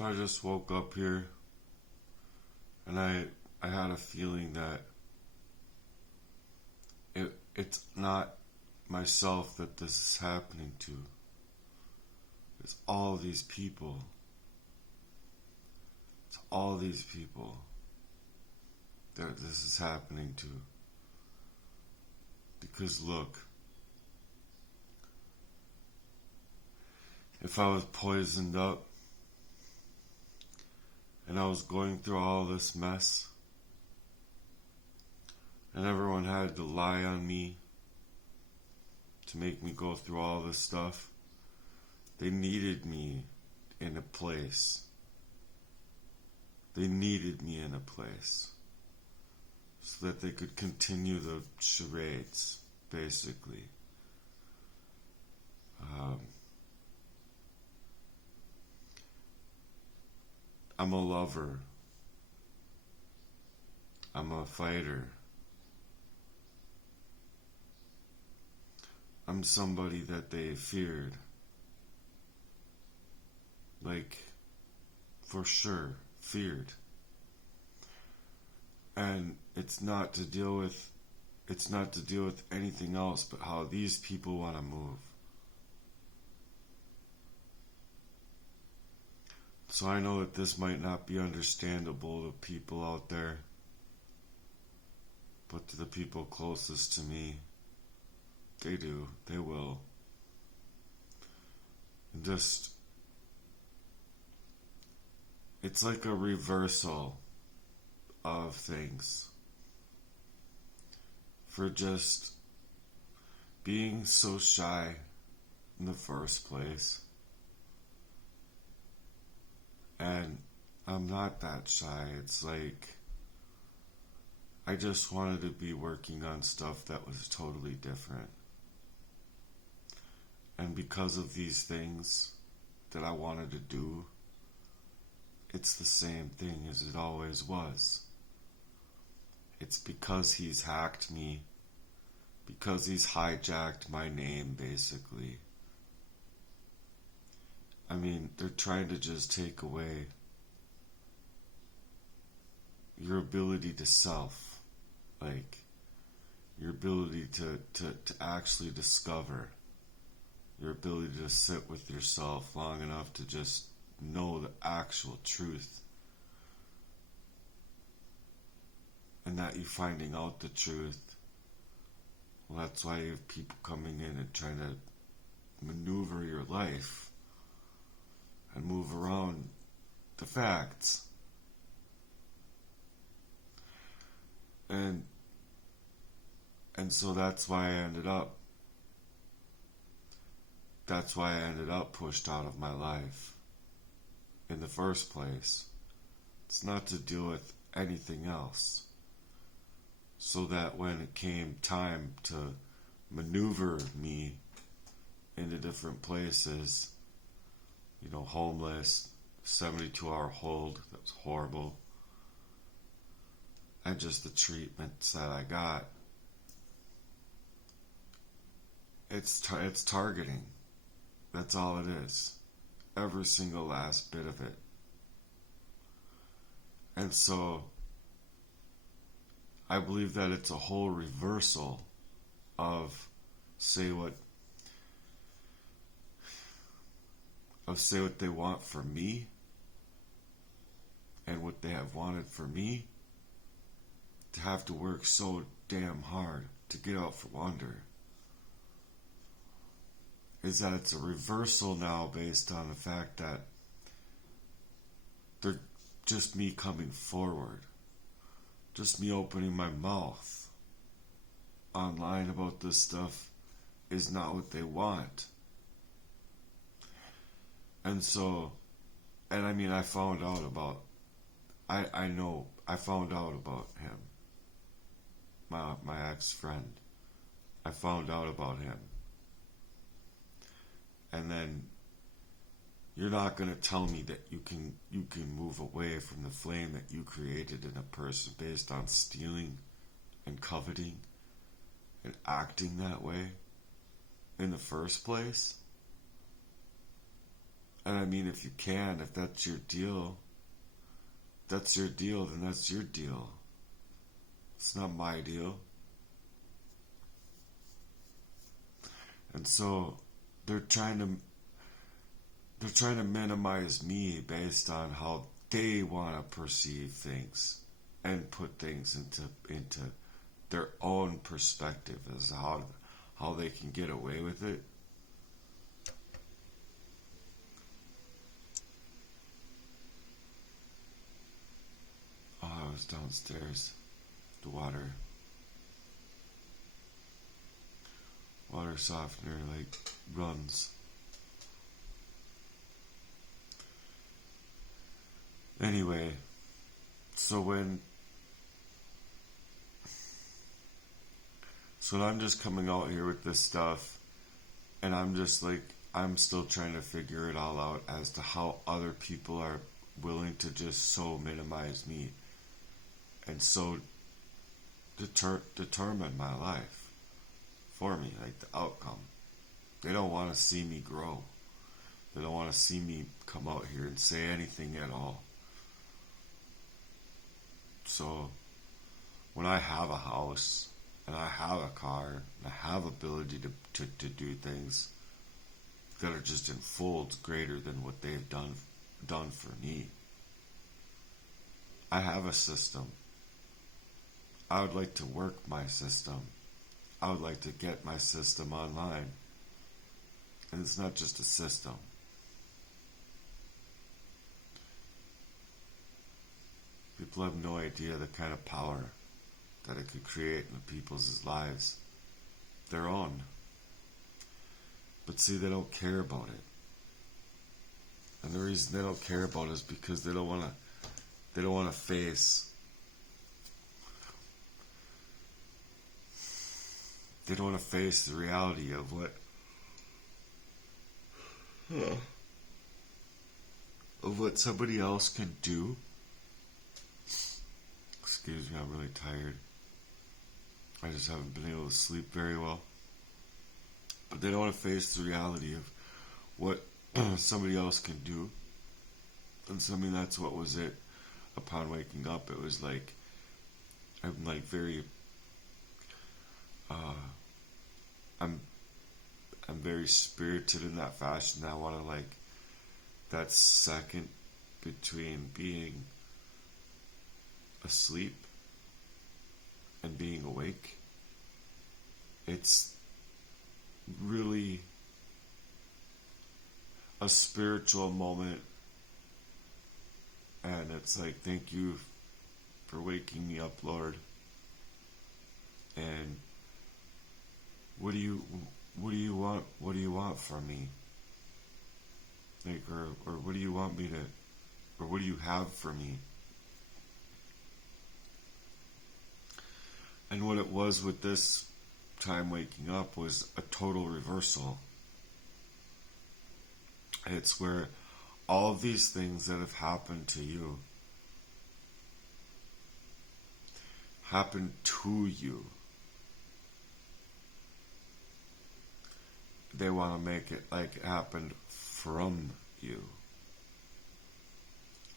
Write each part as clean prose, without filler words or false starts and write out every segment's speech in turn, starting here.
So I just woke up here and I had a feeling that it's not myself that this is happening to. It's all these people. It's all these people that this is happening to. Because look, if I was poisoned up and I was going through all this mess and everyone had to lie on me to make me go through all this stuff, they needed me in a place. They needed me in a place so that they could continue the charades, basically. I'm a lover. I'm a fighter. I'm somebody that they feared. Like, for sure, feared. And it's not to deal with anything else but how these people want to move. So I know that this might not be understandable to people out there, but to the people closest to me, they do, they will. And just, it's like a reversal of things. For just being so shy in the first place. And I'm not that shy. It's like I just wanted to be working on stuff that was totally different. And because of these things that I wanted to do, it's the same thing as it always was. It's because he's hacked me, because he's hijacked my name, basically. I mean, they're trying to just take away your ability to self, like your ability to actually discover, your ability to sit with yourself long enough to just know the actual truth. And that you're finding out the truth. Well, that's why you have people coming in and trying to maneuver your life and move around the facts. And so that's why I ended up pushed out of my life in the first place. It's not to do with anything else. So that when it came time to maneuver me into different places, you know, homeless, 72-hour hold, that was horrible. And just the treatments that I got. It's targeting. That's all it is. Every single last bit of it. And so I believe that it's a whole reversal of say what they want for me and what they have wanted for me, to have to work so damn hard to get out from under, is that it's a reversal now based on the fact that they're just me coming forward, just me opening my mouth online about this stuff is not what they want. And so, and I mean, I found out about him, my ex-friend. I found out about him. And then you're not going to tell me that you can move away from the flame that you created in a person based on stealing and coveting and acting that way in the first place. And I mean, if you can, if that's your deal, then that's your deal. It's not my deal. And so they're trying to minimize me based on how they want to perceive things and put things into their own perspective as how they can get away with it. Oh, I was downstairs. The water softener like runs. Anyway, so I'm just coming out here with this stuff, and I'm just like, I'm still trying to figure it all out as to how other people are willing to just so minimize me and so determine my life for me, like the outcome. They don't want to see me grow. They don't want to see me come out here and say anything at all. So when I have a house and I have a car and I have ability to do things that are just in folds greater than what they've done for me, I have a system. I would like to work my system. I would like to get my system online. And it's not just a system. People have no idea the kind of power that it could create in people's lives. Their own. But see, they don't care about it. And the reason they don't care about it is because they don't want to face the reality of what somebody else can do. Excuse me, I'm really tired. I just haven't been able to sleep very well. But they don't want to face the reality of what somebody else can do. And so, I mean, that's what was it. Upon waking up, it was like, I'm like very, I'm very spirited in that fashion. I want to, like, that second between being asleep and being awake, it's really a spiritual moment. And it's like, thank you for waking me up, Lord. And what do you want? What do you want from me? Like, or what do you want me to, or what do you have for me? And what it was with this time waking up was a total reversal. It's where all of these things that have happened to you happen to you. They want to make it like it happened from you.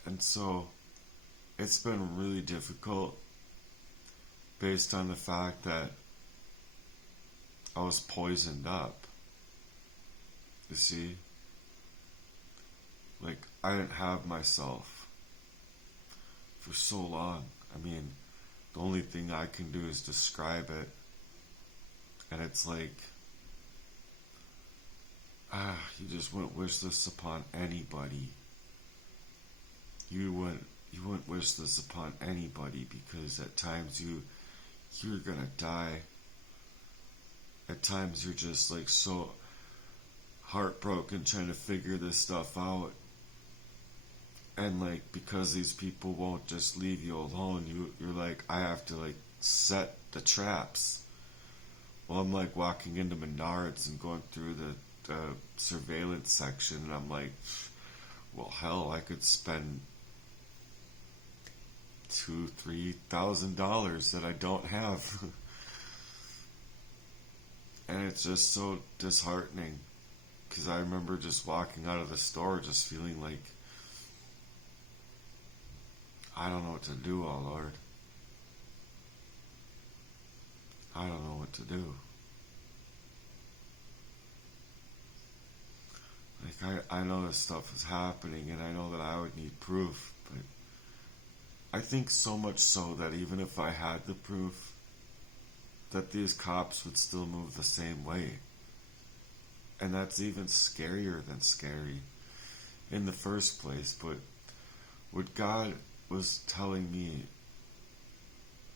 And so it's been really difficult based on the fact that I was poisoned up. You see? Like, I didn't have myself for so long. I mean, the only thing I can do is describe it. And it's like, you just wouldn't wish this upon anybody. You wouldn't wish this upon anybody, because at times you're gonna die. At times you're just like so heartbroken trying to figure this stuff out. And like, because these people won't just leave you alone, you're like, I have to like set the traps. Well, I'm like walking into Menards and going through the surveillance section, and I'm like, well, hell, I could spend $2,000-$3,000 that I don't have. And it's just so disheartening, Because I remember just walking out of the store just feeling like, I don't know what to do, oh Lord. I don't know what to do. Like, I know this stuff is happening, and I know that I would need proof, but I think so much so that even if I had the proof, that these cops would still move the same way. And that's even scarier than scary in the first place. But what God was telling me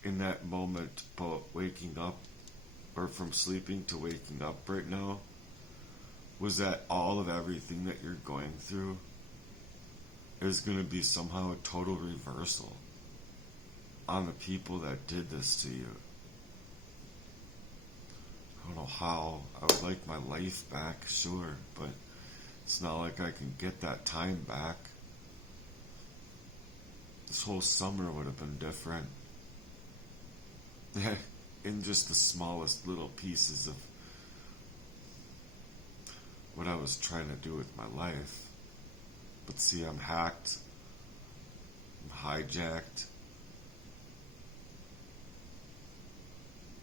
in that moment about waking up, or from sleeping to waking up right now, was that all of everything that you're going through is going to be somehow a total reversal on the people that did this to you. I don't know how. I would like my life back, sure, but it's not like I can get that time back. This whole summer would have been different. In just the smallest little pieces of what I was trying to do with my life. But see, I'm hacked. I'm hijacked.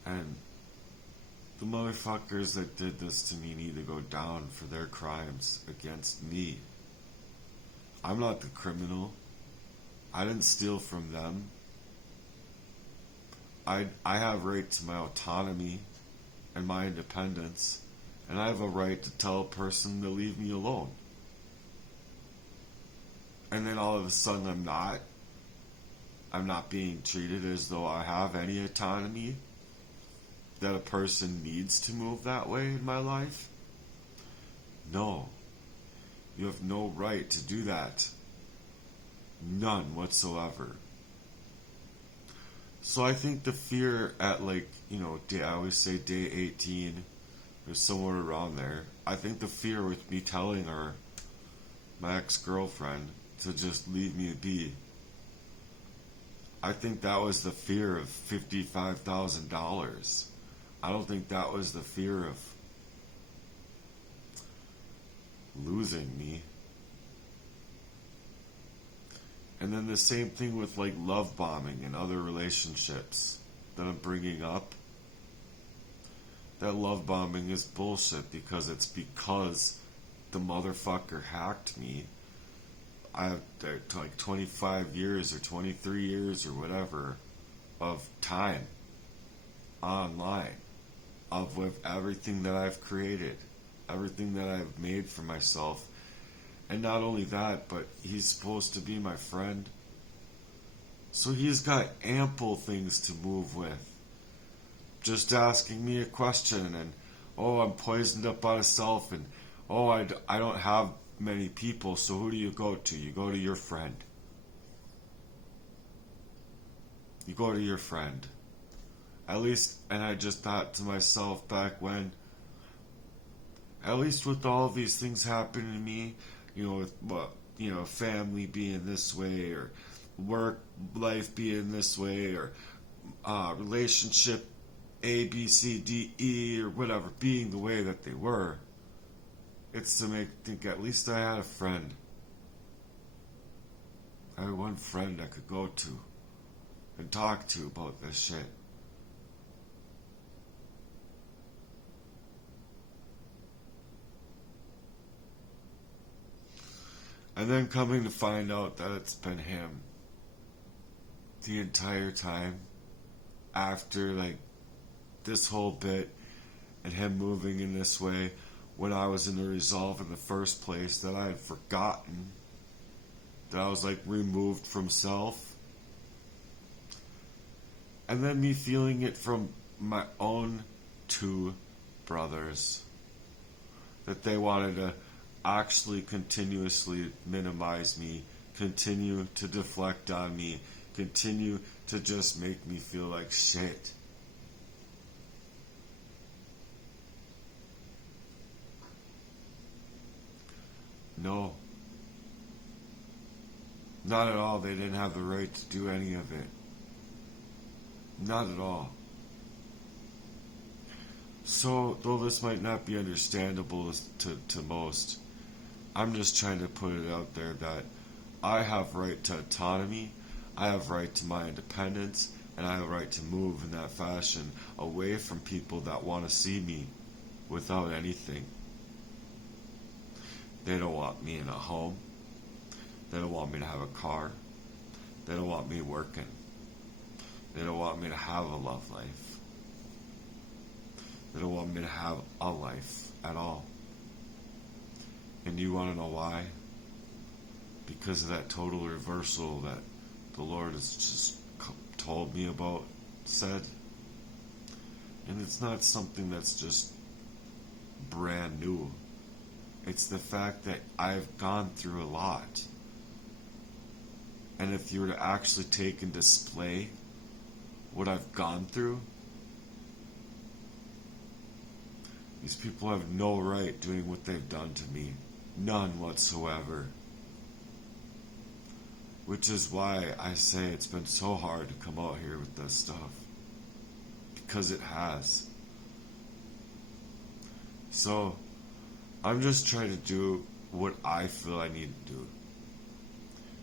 And the motherfuckers that did this to me need to go down for their crimes against me. I'm not the criminal. I didn't steal from them. I have right to my autonomy and my independence, and I have a right to tell a person to leave me alone. And then all of a sudden I'm not being treated as though I have any autonomy, that a person needs to move that way in my life. No. You have no right to do that. None whatsoever. So I think the fear at I always say day 18, or somewhere around there, I think the fear with me telling her, my ex-girlfriend, to just leave me be, I think that was the fear of $55,000. I don't think that was the fear of losing me. And then the same thing with love bombing and other relationships that I'm bringing up. That love bombing is bullshit because the motherfucker hacked me. I have 25 years or 23 years or whatever of time online, with everything that I've created, everything that I've made for myself. And not only that, but he's supposed to be my friend. So he's got ample things to move with. Just asking me a question and, oh, I'm poisoned up by myself, and, oh, I don't have many people, so who do you go to? You go to your friend. You go to your friend. At least, and I just thought to myself back when, at least with all of these things happening to me, with family being this way, or work life being this way, or relationship A, B, C, D, E, or whatever being the way that they were, it's to make think at least I had a friend. I had one friend I could go to and talk to about this shit. And then coming to find out that it's been him the entire time after this whole bit, and him moving in this way when I was in the resolve in the first place, that I had forgotten that I was removed from self. And then me feeling it from my own two brothers, that they wanted to actually continuously minimize me, continue to deflect on me, continue to just make me feel like shit. No. Not at all. They didn't have the right to do any of it. Not at all. So, though this might not be understandable to most, I'm just trying to put it out there that I have right to autonomy, I have right to my independence, and I have right to move in that fashion away from people that want to see me without anything. They don't want me in a home. They don't want me to have a car. They don't want me working. They don't want me to have a love life. They don't want me to have a life at all. And you want to know why? Because of that total reversal that the Lord has just told me about, said. And it's not something that's just brand new. It's the fact that I've gone through a lot. And if you were to actually take and display what I've gone through, these people have no right doing what they've done to me. None whatsoever. Which is why I say it's been so hard to come out here with this stuff. Because it has. So, I'm just trying to do what I feel I need to do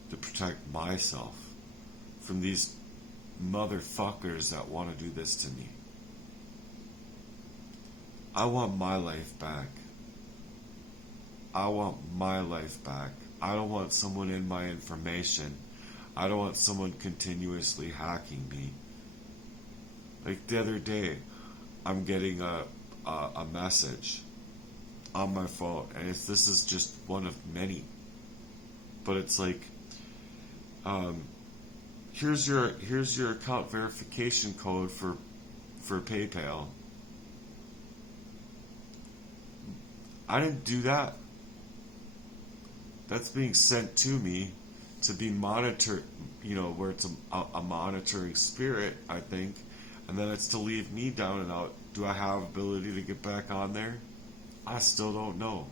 to protect myself from these motherfuckers that want to do this to me. I want my life back. I want my life back. I don't want someone in my information. I don't want someone continuously hacking me. Like the other day, I'm getting a message on my phone, and this is just one of many. But it's like, here's your account verification code for PayPal. I didn't do that. That's being sent to me to be monitored, where it's a monitoring spirit, I think, and then it's to leave me down and out. Do I have ability to get back on there? I still don't know.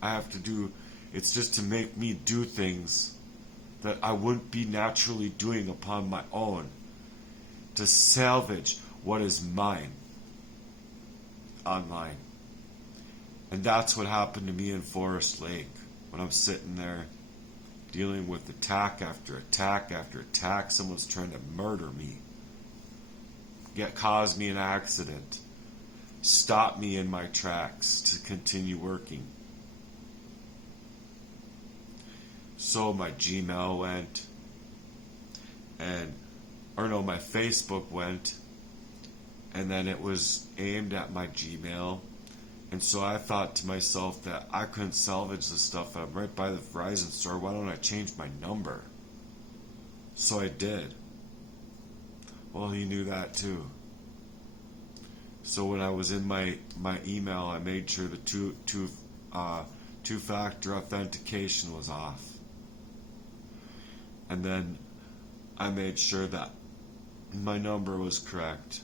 I have to do, it's just to make me do things that I wouldn't be naturally doing upon my own, to salvage what is mine online. And that's what happened to me in Forest Lake. When I'm sitting there dealing with attack after attack after attack, someone's trying to murder me, cause me an accident, stop me in my tracks to continue working. So my Gmail went, my Facebook went, and then it was aimed at my Gmail. And so I thought to myself that I couldn't salvage this stuff. I'm right by the Verizon store. Why don't I change my number? So I did. Well, he knew that too. So when I was in my email, I made sure the two-factor authentication was off. And then I made sure that my number was correct.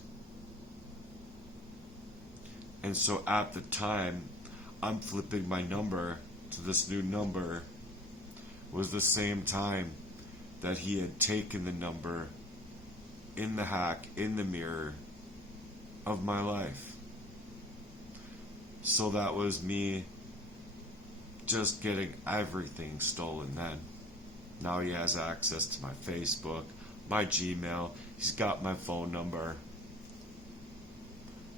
And so at the time, I'm flipping my number to this new number, was the same time that he had taken the number in the hack, in the mirror of my life. So that was me just getting everything stolen then. Now he has access to my Facebook, my Gmail, he's got my phone number.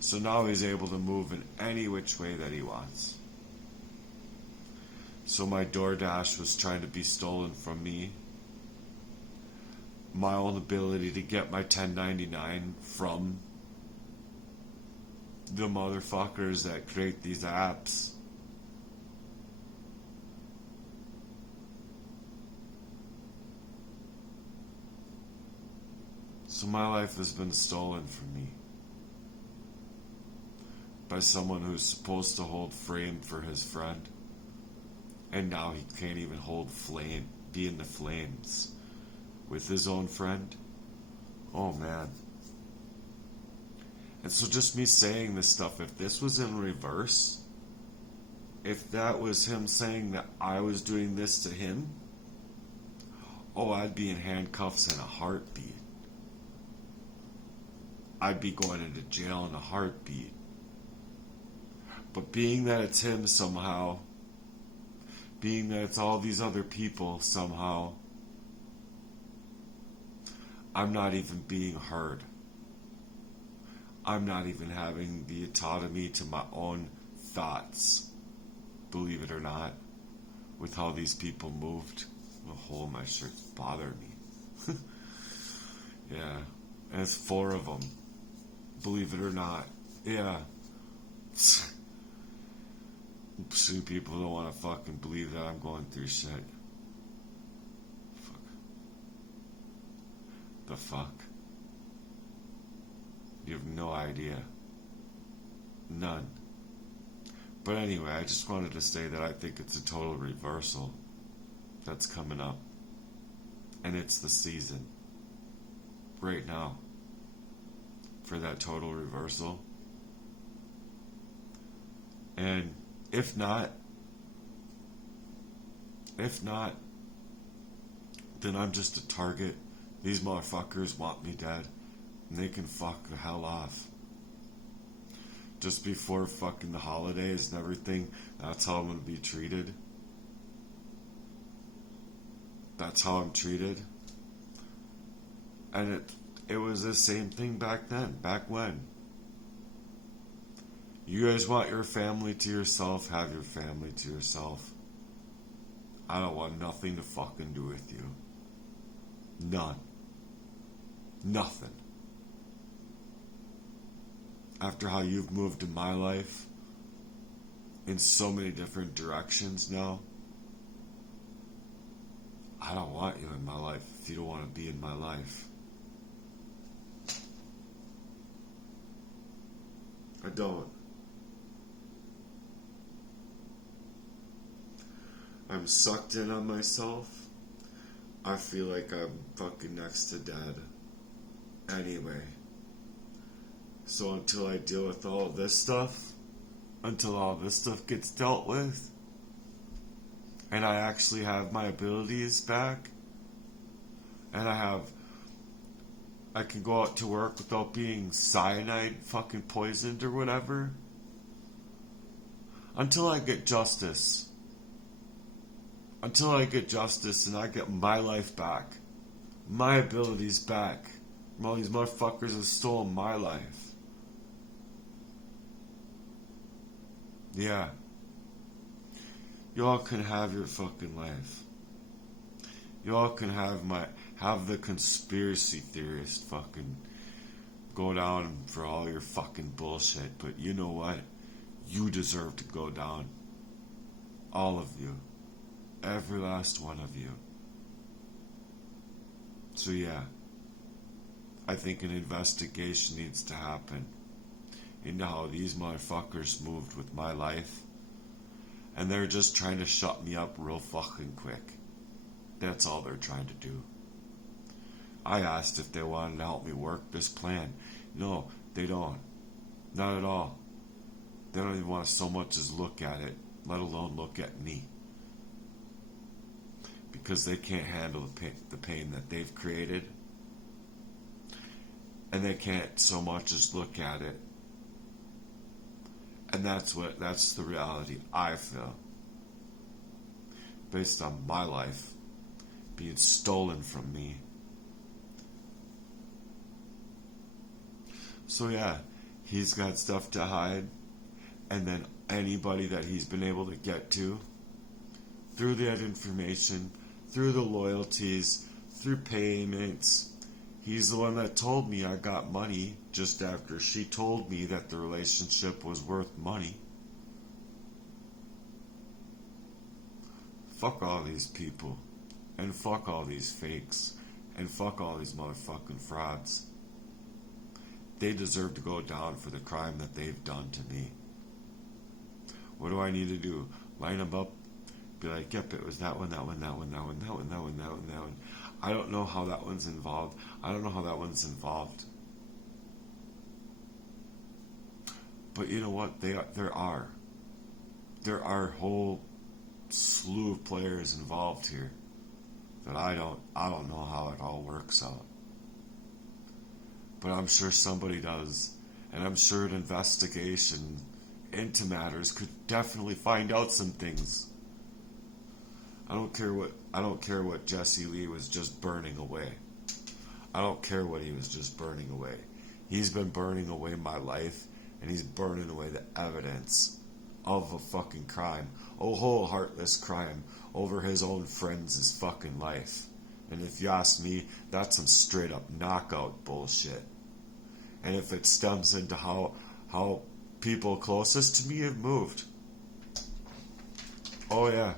So now he's able to move in any which way that he wants. So my DoorDash was trying to be stolen from me. My own ability to get my 1099 from the motherfuckers that create these apps. So my life has been stolen from me by someone who's supposed to hold frame for his friend, and now he can't even be in the flames with his own friend. Oh man. And so just me saying this stuff, if this was in reverse, if that was him saying that I was doing this to him, I'd be in handcuffs in a heartbeat. I'd be going into jail in a heartbeat. But being that it's him somehow, being that it's all these other people somehow, I'm not even being heard. I'm not even having the autonomy to my own thoughts, believe it or not, with how these people moved. The hole in my shirt's bothering me. Yeah, and it's 4 of them, believe it or not. Yeah. See, people don't want to fucking believe that I'm going through shit. Fuck. The fuck? You have no idea. None. But anyway, I just wanted to say that I think it's a total reversal that's coming up. And it's the season. Right now. For that total reversal. And if not, then I'm just a target. These motherfuckers want me dead. And they can fuck the hell off. Just before fucking the holidays and everything, that's how I'm gonna be treated. That's how I'm treated. And it was the same thing back then, back when. You guys want your family to yourself, have your family to yourself. I don't want nothing to fucking do with you. None. Nothing. After how you've moved in my life in so many different directions now, I don't want you in my life if you don't want to be in my life. I don't. I'm sucked in on myself. I feel like I'm fucking next to dead. Anyway. So until I deal with all this stuff, until all this stuff gets dealt with, and I actually have my abilities back, and I can go out to work without being cyanide fucking poisoned or whatever, until I get justice. Until I get justice and I get my life back, my abilities back, from all these motherfuckers have stolen my life. Yeah. Y'all can have your fucking life. Y'all can have the conspiracy theorist fucking go down for all your fucking bullshit, but you know what? You deserve to go down. All of you. Every last one of you. So yeah, I think an investigation needs to happen into how these motherfuckers moved with my life, and they're just trying to shut me up real fucking quick. That's all they're trying to do. I asked if they wanted to help me work this plan. No, they don't. Not at all. They don't even want to so much as look at it, let alone look at me. Because they can't handle the pain that they've created. And they can't so much as look at it. And that's the reality I feel. Based on my life being stolen from me. So yeah, he's got stuff to hide. And then anybody that he's been able to get to, through that information, through the loyalties, through payments, he's the one that told me I got money just after she told me that the relationship was worth money. Fuck all these people. And fuck all these fakes. And fuck all these motherfucking frauds. They deserve to go down for the crime that they've done to me. What do I need to do? Line them up? Be like, yep, it was that one, that one, that one, that one, that one, that one, that one, that one. I don't know how that one's involved. I don't know how that one's involved. But you know what? There are a whole slew of players involved here that I don't know how it all works out. But I'm sure somebody does, and I'm sure an investigation into matters could definitely find out some things. I don't care what Jesse Lee was just burning away. I don't care what he was just burning away. He's been burning away my life, and he's burning away the evidence of a fucking crime. A whole heartless crime over his own friends' fucking life. And if you ask me, that's some straight up knockout bullshit. And if it stems into how people closest to me have moved, oh yeah,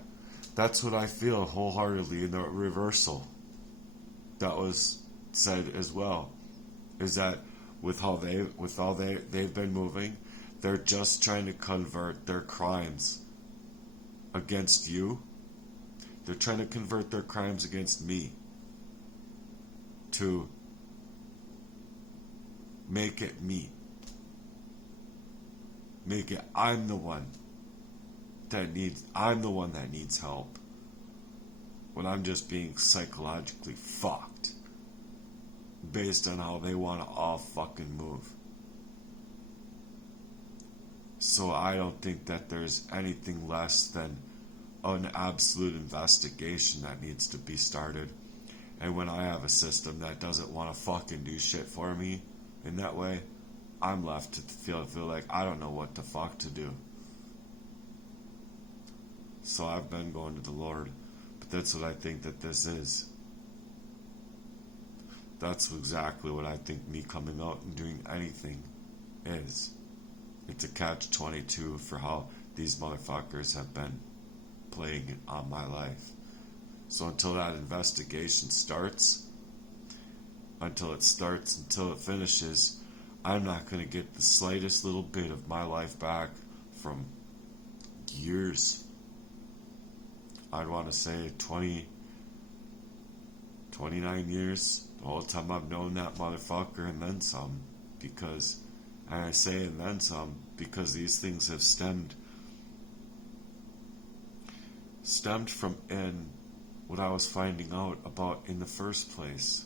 that's what I feel wholeheartedly in the reversal that was said as well, is that with all they've been moving, they're just trying to convert their crimes against you. They're trying to convert their crimes against me to make it me. Make it I'm the one that needs help. When I'm just being psychologically fucked based on how they want to all fucking move. So I don't think that there's anything less than an absolute investigation that needs to be started. And when I have a system that doesn't want to fucking do shit for me in that way, I'm left to feel like I don't know what the fuck to do. So I've been going to the Lord, but that's what I think that this is. That's exactly what I think me coming out and doing anything is. It's a catch-22 for how these motherfuckers have been playing on my life. So until that investigation starts, until it finishes, I'm not going to get the slightest little bit of my life back from years. I'd want to say 29 years, the whole time I've known that motherfucker, and then some. And I say and then some, because these things have stemmed from what I was finding out about in the first place.